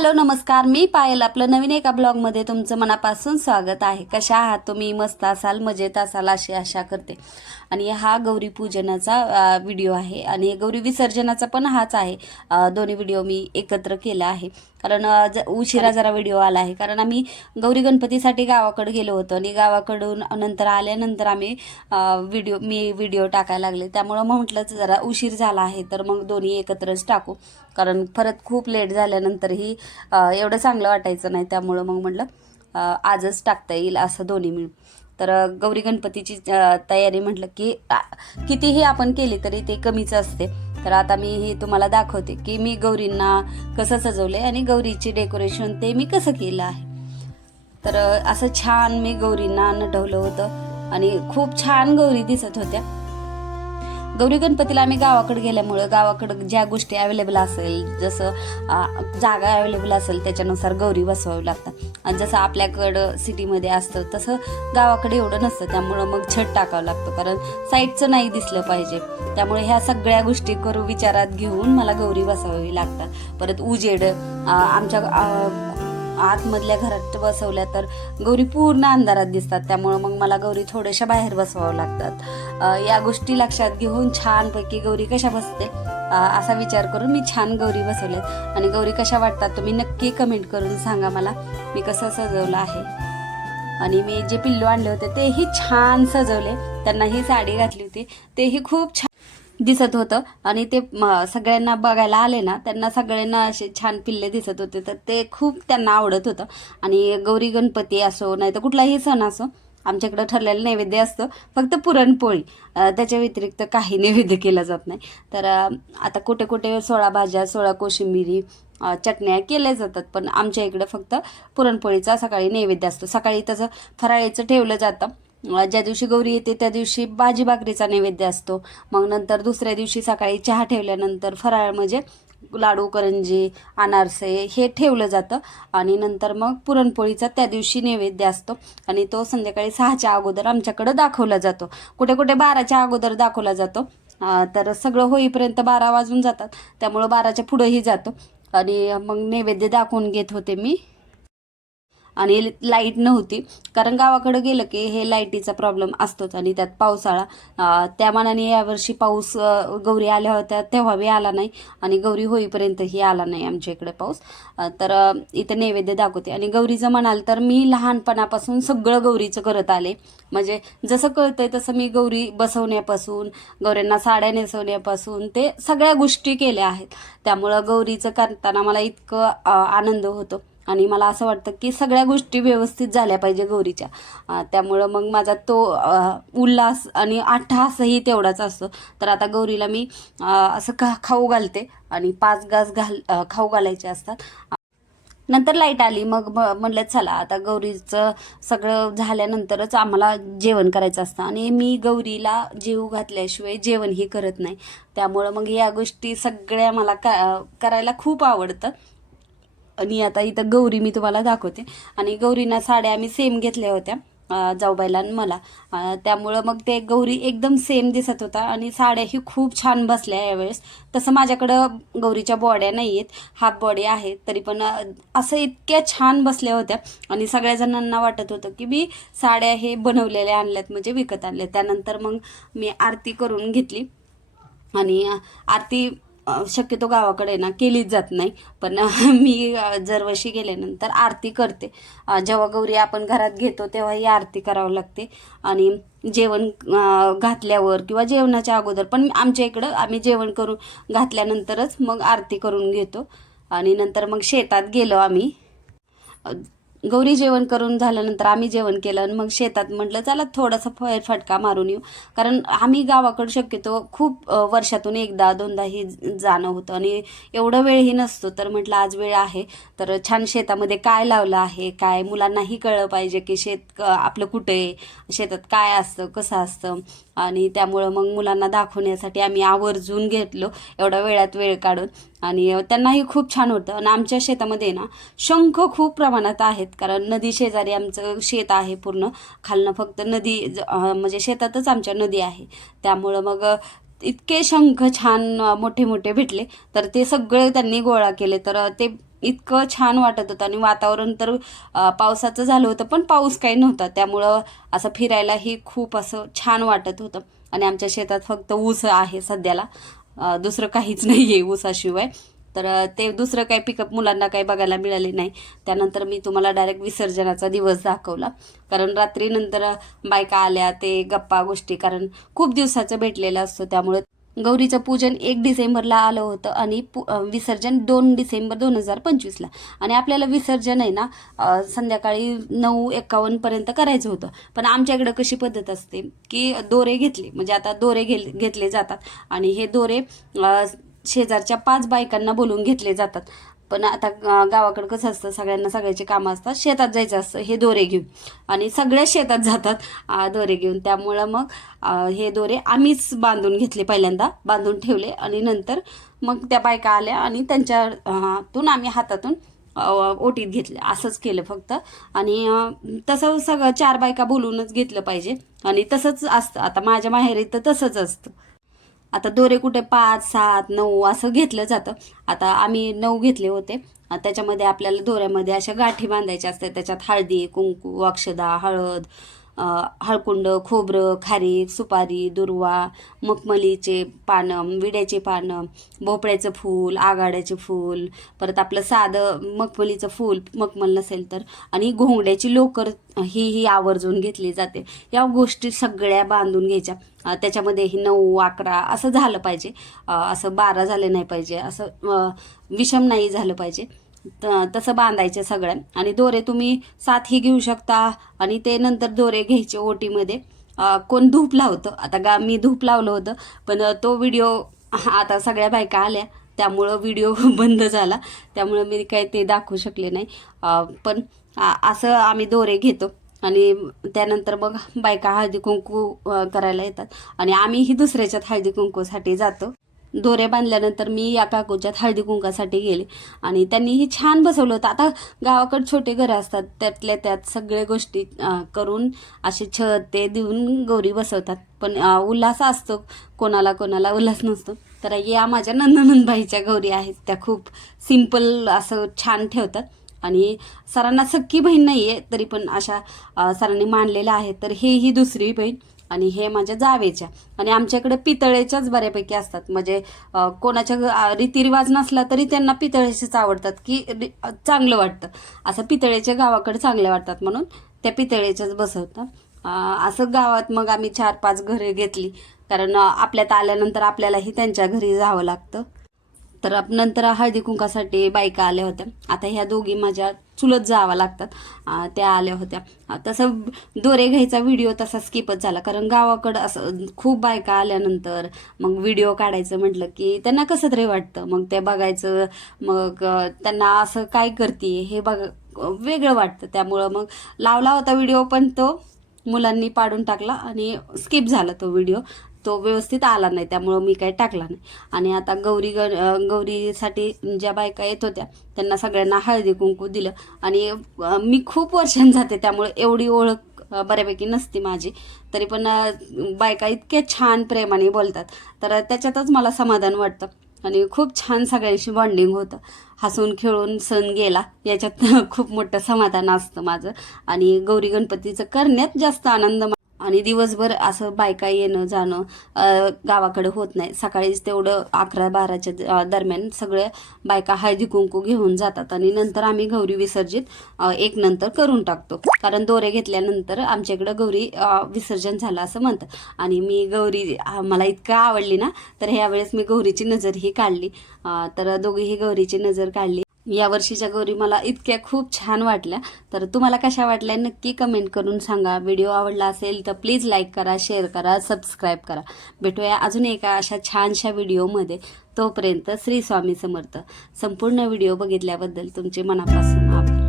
Hello नमस्कार. मी पायल. आपलं नवीन एका ब्लॉगमध्ये तुमचं मनापासून स्वागत आहे. कशा आहात तुम्ही? मस्त असाल मजेत असाल अशी आशा करते. आणि हा गौरी पूजनाचा व्हिडिओ आहे. आणि गौरी विसर्जनाचा पण हाच आहे. दोन्ही व्हिडिओ मी एकत्र केला आहे. कारण ज उशिरा जरा व्हिडिओ आला आहे. कारण आम्ही गौरी गणपतीसाठी गावाकडे गेलो होतो आणि गावाकडून नंतर आल्यानंतर आम्ही व्हिडिओ मी व्हिडिओ टाकायला लागले. त्यामुळं म्हटलं जरा उशीर झाला आहे तर मग दोन्ही एकत्रच टाकू. कारण परत खूप लेट झाल्यानंतरही एवढं चांगलं वाटायचं नाही. त्यामुळं मग म्हटलं आजच टाकता येईल असं दोन्ही मिळून. तर गौरी गणपतीची तयारी म्हटलं की कितीही आपण केली तरी ते कमीच असते. तर आता मी हे तुम्हाला दाखवते की मी गौरींना कसं सजवले आणि गौरीची डेकोरेशन ते मी कसं केलं आहे. तर असं छान मी गौरींना नटवलं होतं आणि खूप छान गौरी दिसत होत्या. गौरी गणपतीला आम्ही गावाकडे गेल्यामुळं गावाकडं ज्या गोष्टी अवेलेबल असेल जसं जागा अवेलेबल असेल त्याच्यानुसार गौरी बसवावी लागतात. आणि जसं आपल्याकडं सिटीमध्ये असतं तसं गावाकडे एवढं नसतं. त्यामुळं मग छत टाकावं लागतं. कारण साईडचं नाही दिसलं पाहिजे. त्यामुळे ह्या सगळ्या गोष्टी करू विचारात घेऊन मला गौरी बसवावी लागतात. परत उजेड आमच्या आतमधल्या घरात बसवल्या तर गौरी पूर्ण अंधारात दिसतात. त्यामुळं मग मला गौरी थोड्याशा बाहेर बसवावं लागतात. या गोष्टी लक्षात घेऊन छानपैकी गौरी कशा बसते असा विचार करून मी छान गौरी बसवल्यात. आणि गौरी कशा वाटतात तुम्ही नक्की कमेंट करून सांगा मला मी कसं सजवलं आहे. आणि मी जे पिल्लू आणले होते तेही छान सजवले. त्यांना ही साडी घातली होती तेही खूप छान दिसत होतं. आणि ते सगळ्यांना बघायला आले ना त्यांना सगळ्यांना असे छान पिल्ले दिसत होते. तर ते खूप त्यांना आवडत होतं. आणि गौरी गणपती असो नाही तर कुठलाही सण असो आमच्याकडं ठरलेलं नैवेद्य असतं. फक्त पुरणपोळी. त्याच्या व्यतिरिक्त काही नैवेद्य केला जात नाही. तर आता कुठे कुठे सोळा भाज्या सोळा कोशिंबिरी चटण्या केल्या जातात. पण आमच्या इकडं फक्त पुरणपोळीचा सकाळी नैवेद्य असतो. सकाळी तसं फराळीचं ठेवलं जातं. ज्या दिवशी गौरी येते त्या दिवशी भाजी भाकरीचा नैवेद्य असतो. मग नंतर दुसऱ्या दिवशी सकाळी चहा ठेवल्यानंतर फराळ म्हणजे लाडू करंजी अनारसे हे ठेवलं जातं. आणि नंतर मग पुरणपोळीचा त्या दिवशी नैवेद्य असतो. आणि तो संध्याकाळी सहाच्या अगोदर आमच्याकडं दाखवला जातो. कुठे कुठे बाराच्या अगोदर दाखवला जातो. तर सगळं होईपर्यंत बारा वाजून जातात. त्यामुळं बाराच्या पुढंही जातो. आणि मग नैवेद्य दाखवून घेत होते मी. आणि लाइट नव्हती. कारण गावाकडं गेलं की हे लाईटीचा प्रॉब्लेम असतोच आणि त्यात पावसाळा. त्या मानाने यावर्षी पाऊस गौरी आल्या होत्या तेव्हा बी आला नाही आणि गौरी होईपर्यंतही आला नाही आमच्या इकडे पाऊस. तर इथं नैवेद्य दाखवते. आणि गौरीचं म्हणाल तर मी लहानपणापासून सगळं गौरीचं करत आले. म्हणजे जसं कळतंय तसं मी गौरी बसवण्यापासून गौऱ्यांना साड्या नेसवण्यापासून ते सगळ्या गोष्टी केल्या आहेत. त्यामुळं गौरीचं करताना मला इतकं आनंद होतो. आणि मला असं वाटतं की सगळ्या गोष्टी व्यवस्थित झाल्या पाहिजे गौरीच्या. त्यामुळं मग माझा तो उल्हास आणि अट्टहासही तेवढाच असतो. तर आता गौरीला मी असं खा खाऊ घालते आणि पाच घास घाल खाऊ घालायचे असतात. नंतर लाइट आली मग म्हणलं चला आता गौरीचं सगळं झाल्यानंतरच आम्हाला जेवण करायचं असतं. आणि मी गौरीला जेऊ घातल्याशिवाय जेवणही करत नाही. त्यामुळं मग या गोष्टी सगळ्या मला का करायला खूप आवडतं. आणि आता इथं गौरी मी तुम्हाला दाखवते. आणि गौरीना साड्या आम्ही सेम घेतल्या होत्या जाऊबाईला आणि मला. त्यामुळं मग ते गौरी एकदम सेम दिसत होता आणि साड्याही खूप छान बसल्या यावेळेस. तसं माझ्याकडं गौरीच्या बॉड्या नाही आहेत हाफ बॉडी आहेत तरी पण असं इतक्या छान बसल्या होत्या. आणि सगळ्या जणांना वाटत होतं की मी साड्या हे बनवलेल्या आणल्यात म्हणजे विकत आणल्या त्यानंतर मग मी आरती करून घेतली. आणि आरती शक्यतो गावाकडे ना केलीच जात नाही. पण मी दरवर्षी गेल्यानंतर आरती करते. जेव्हा गौरी आपण घरात घेतो तेव्हा ही आरती करावं लागते. आणि जेवण घातल्यावर किंवा जेवणाच्या अगोदर पण आमच्या इकडं आम्ही जेवण करून घातल्यानंतरच मग आरती करून घेतो. आणि नंतर मग शेतात गेलो आम्ही. गौरी जेवण करून झाल्यानंतर आम्ही जेवण केलं आणि मग शेतात म्हटलं चला थोडासा फ फटका मारून येऊ. कारण आम्ही गावाकडं शक्यतो खूप वर्षातून एकदा दोनदाही ज- जाणं होतं आणि एवढं वेळही नसतो. तर म्हटलं आज वेळ आहे. तर छान शेतामध्ये काय लावलं आहे काय? मुलांनाही कळलं पाहिजे की शेत क- आपलं कुठं? आहे शेतात काय असतं कसं असतं? आणि त्यामुळं मग मुलांना दाखवण्यासाठी आम्ही आवर्जून घेतलो. एवढा वेळात वेळ काढून. आणि त्यांनाही खूप छान होतं. आणि आमच्या शेतामध्ये ना शंख खूप प्रमाणात आहेत. कारण नदी शेजारी आमचं शेत आहे पूर्ण. खालनं फक्त नदी ज- म्हणजे शेतातच आमच्या नदी आहे. त्यामुळं मग इतके शंख छान मोठे मोठे भेटले. तर ते सगळे त्यांनी गोळा केले. तर ते इतकं छान वाटत होतं. आणि वातावरण तर पावसाचं झालं होतं पण पाऊस काही नव्हता. त्यामुळं असं फिरायलाही खूप असं छान वाटत होतं. आणि आमच्या शेतात फक्त ऊस आहे सध्याला. दुसरं काहीच नाही आहे ऊसाशिवाय. तर ते दुसरं काही पिकअप मुलांना काही बघायला मिळाले नाही. त्यानंतर मी तुम्हाला डायरेक्ट विसर्जनाचा दिवस दाखवला. कारण रात्रीनंतर बायका आल्या ते गप्पा गोष्टी कारण खूप दिवसाचं भेटलेलं असतं. त्यामुळे गौरीचं पूजन एक डिसेंबरला आलं होतं आणि पु विसर्जन दोन डिसेंबर दोन हजार पंचवीसला. आणि आपल्याला विसर्जन आहे ना संध्याकाळी नऊ एकावन्नपर्यंत करायचं होतं. पण आमच्याकडं कशी पद्धत असते की दोरे घेतले म्हणजे आता दोरे घे घेतले जातात. आणि हे दोरे शेजारच्या पाच बायकांना बोलवून घेतले जातात. पण आता गावाकडं कसं असतं सगळ्यांना सगळ्याचे कामं असतात. शेतात जायचं असतं हे दोरे घेऊन. आणि सगळ्या शेतात जातात दोरे घेऊन. त्यामुळं मग हे दोरे आम्हीच बांधून घेतले पहिल्यांदा. बांधून ठेवले आणि नंतर मग त्या बायका आल्या आणि त्यांच्या हातून आम्ही हातातून ओटीत घेतले. असंच केलं फक्त. आणि तसं सगळं चार बायका बोलूनच घेतलं पाहिजे. आणि तसंच असतं. आता माझ्या माहेरी तर तसंच असतं. आता दोरे कुठे पाच सात नऊ असं घेतलं जातं. आता आम्ही नऊ घेतले होते. त्याच्यामध्ये आपल्याला दोऱ्यामध्ये अशा गाठी बांधायच्या असतात. त्याच्यात हळदी कुंकू अक्षदा हळद हळकुंड खोबरं खारीक सुपारी दुर्वा मखमलीचे पानं विड्याचे पानं भोपळ्याचं फूल आघाड्याचे फूल परत आपलं साधं मखमलीचं फूल मखमल नसेल तर आणि घोंगड्याची लोकर ही ही आवर्जून घेतली जाते. या गोष्टी सगळ्या बांधून घ्यायच्या. त्याच्यामध्ये ही नऊ अकरा असं झालं पाहिजे. असं बारा झाले नाही पाहिजे. असं विषम नाही झालं पाहिजे. त- तसं बांधायचं सगळ्या आणि दोरे तुम्ही साथही घेऊ शकता. आणि ते नंतर दोरे घ्यायचे ओटीमध्ये. कोण धूप लावतं? आता गा मी धूप लावलं होतं. पण तो व्हिडिओ आता सगळ्या बायका आल्या. त्यामुळं व्हिडिओ बंद झाला. त्यामुळं मी काही ते दाखवू शकले नाही. पण असं आम्ही दोरे घेतो. आणि त्यानंतर मग बायका हळदी कुंकू करायला येतात. आणि आम्हीही दुसऱ्याच्यात हळदी कुंकूसाठी जातो. दोरे बांधल्यानंतर मी या काकूच्यात हळदी कुंकासाठी गेले. आणि त्यांनीही छान बसवलं होतं. आता गावाकडे छोटे घरं असतात. त्यातल्या त्यात सगळ्या गोष्टी करून असे छत ते देऊन गौरी बसवतात. पण उल्हास असतो. कोणाला कोणाला उल्हास नसतो. तर या माझ्या नंदनंदबाईच्या गौरी आहेत. त्या खूप सिंपल असं छान ठेवतात. आणि सरांना सख्खी बहीण नाही आहे तरी पण अशा सरांनी मांडलेल्या आहेत तर हे ही दुसरी बहीण. आणि हे माझ्या जावेच्या. आणि आमच्याकडे पितळेच्याच बऱ्यापैकी असतात. म्हणजे कोणाच्या रीतिरिवाज नसला तरी त्यांना पितळेचेच आवडतात की चांगलं वाटतं. असं पितळेच्या गावाकडे चांगले वाटतात म्हणून त्या पितळेच्याच बसवतात. असं गावात मग आम्ही चार पाच घरे घेतली. कारण आपल्यात आल्यानंतर आपल्यालाही त्यांच्या घरी जावं लागतं. तर नंतर हळदी कुंकासाठी बायका आल्या होत्या. आता ह्या दोघी माझ्या चुलत जावा लागतात. त्या आल्या होत्या. तसं दोरे घ्यायचा व्हिडिओ तसा स्किपच झाला. कारण गावाकडं असं खूप बायका आल्यानंतर मग व्हिडिओ काढायचं म्हटलं की त्यांना कसं तरी वाटतं. मग ते बघायचं मग त्यांना असं काय करते हे बघ वेगळं वाटतं. त्यामुळं मग लावला होता व्हिडिओ पण तो मुलांनी पाडून टाकला आणि स्किप झाला तो व्हिडिओ. तो व्यवस्थित आला नाही त्यामुळं मी काही टाकला नाही. आणि आता गौरी ग गौरीसाठी ज्या बायका येत होत्या त्यांना सगळ्यांना हळदी कुंकू दिलं. आणि मी खूप वर्षांनी जाते त्यामुळे एवढी ओळख बऱ्यापैकी नसती माझी. तरी पण बायका इतक्या छान प्रेमाने बोलतात. तर त्याच्यातच मला समाधान वाटतं. आणि खूप छान सगळ्यांशी बॉन्डिंग होतं. हसून खेळून सण गेला. याच्यात खूप मोठं समाधान असतं माझं. आणि गौरी गणपतीचं करण्यात जास्त आनंद आणि दिवसभर असं बायका येणं जाणं गावाकडे होत नाही. सकाळीच तेवढं अकरा बाराच्या दरम्यान सगळ्या बायका हळदी कुंकू घेऊन जातात आणि नंतर आम्ही गौरी विसर्जित एक नंतर करून टाकतो. कारण दोरे घेतल्यानंतर आमच्याकडं गौरी विसर्जन झालं असं म्हणतात. आणि मी गौरी मला इतकं आवडली ना तर ह्यावेळेस मी गौरीची नजर ही काढली तर दोघीही गौरीची नजर काढली. या वर्षीच्या गौरी मला इतक्या खूप छान वाटल्या. तर तुम्हाला कशा वाटल्या नक्की कमेंट करून सांगा. व्हिडिओ आवडला असेल तर प्लीज लाईक करा शेअर करा सबस्क्राईब करा. भेटूया अजून एका अशा छानशा व्हिडिओमध्ये तोपर्यंत श्री स्वामी समर्थ. संपूर्ण व्हिडिओ बघितल्याबद्दल तुमचे मनापासून आभार.